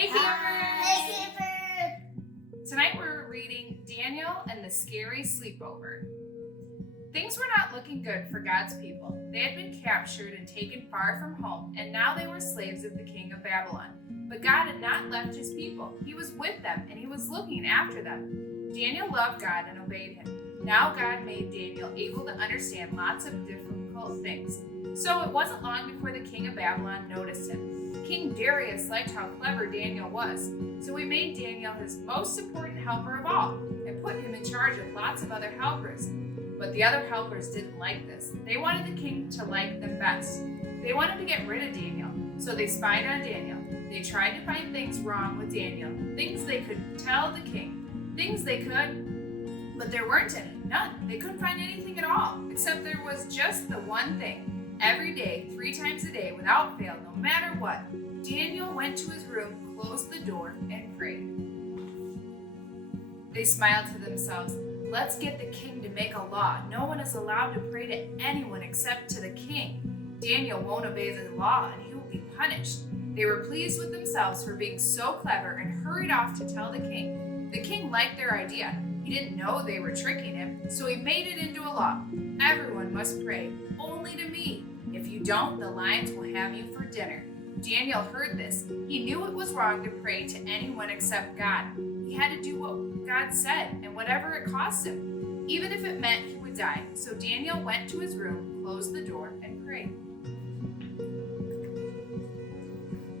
Hey campers! Hey campers! Tonight we're reading Daniel and the Scary Sleepover. Things were not looking good for God's people. They had been captured and taken far from home, and now they were slaves of the king of Babylon. But God had not left his people. He was with them, and he was looking after them. Daniel loved God and obeyed him. Now God made Daniel able to understand lots of difficult things. So it wasn't long before the king of Babylon noticed him. King Darius liked how clever Daniel was, so he made Daniel his most important helper of all and put him in charge of lots of other helpers. But the other helpers didn't like this. They wanted the king to like them best. They wanted to get rid of Daniel, so they spied on Daniel. They tried to find things wrong with Daniel, things they could tell the king, things they could, but there weren't any, none. They couldn't find anything at all, except there was just the one thing. Every day, 3 times a day, without fail, no matter what, Daniel went to his room, closed the door, and prayed. They smiled to themselves. Let's get the king to make a law. No one is allowed to pray to anyone except to the king. Daniel won't obey the law, and he will be punished. They were pleased with themselves for being so clever and hurried off to tell the king. The king liked their idea. He didn't know they were tricking him, so he made it into a law. Everyone must pray, only to me. If you don't, the lions will have you for dinner. Daniel heard this. He knew it was wrong to pray to anyone except God. He had to do what God said, and whatever it cost him, even if it meant he would die. So Daniel went to his room, closed the door, and prayed.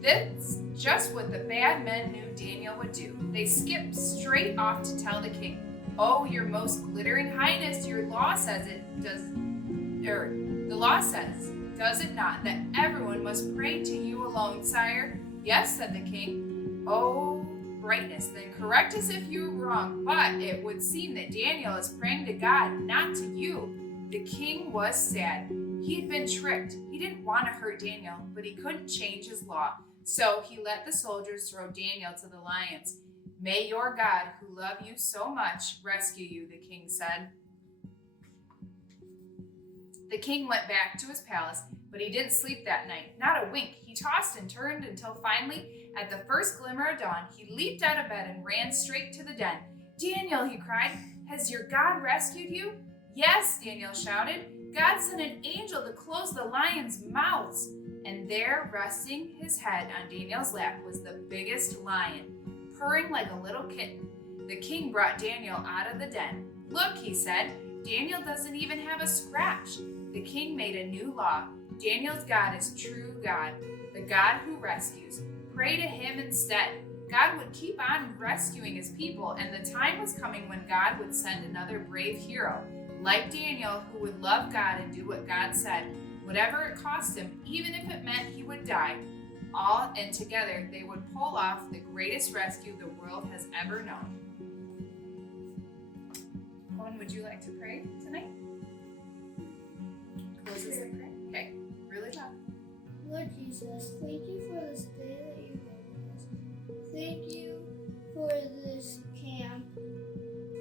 That's just what the bad men knew Daniel would do. They skipped straight off to tell the king, "Oh, your most glittering highness, your law says the law says, does it not, that everyone must pray to you alone, sire?" "Yes," said the king. "Oh, brightness, then correct us if you are wrong, but it would seem that Daniel is praying to God, not to you." The king was sad. He had been tricked. He didn't want to hurt Daniel, but he couldn't change his law. So he let the soldiers throw Daniel to the lions. "May your God, who loved you so much, rescue you," the king said. The king went back to his palace, but he didn't sleep that night, not a wink. He tossed and turned until finally, at the first glimmer of dawn, he leaped out of bed and ran straight to the den. "Daniel," he cried, "has your God rescued you?" "Yes," Daniel shouted. "God sent an angel to close the lions' mouths." And there, resting his head on Daniel's lap, was the biggest lion, purring like a little kitten. The king brought Daniel out of the den. "Look," he said, "Daniel doesn't even have a scratch." The king made a new law. Daniel's God is true God, the God who rescues. Pray to him instead. God would keep on rescuing his people, and the time was coming when God would send another brave hero, like Daniel, who would love God and do what God said, whatever it cost him, even if it meant he would die. All and together they would pull off the greatest rescue the world has ever known. Owen, would you like to pray tonight? Close this in prayer. Okay, really loud. Lord Jesus, thank you for this day that you gave us. Thank you for this camp.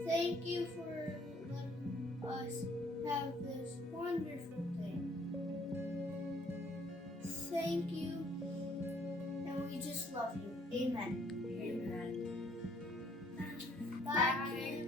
Thank you for letting us have this wonderful day. Thank you, and we just love you. Amen. Amen. Bye.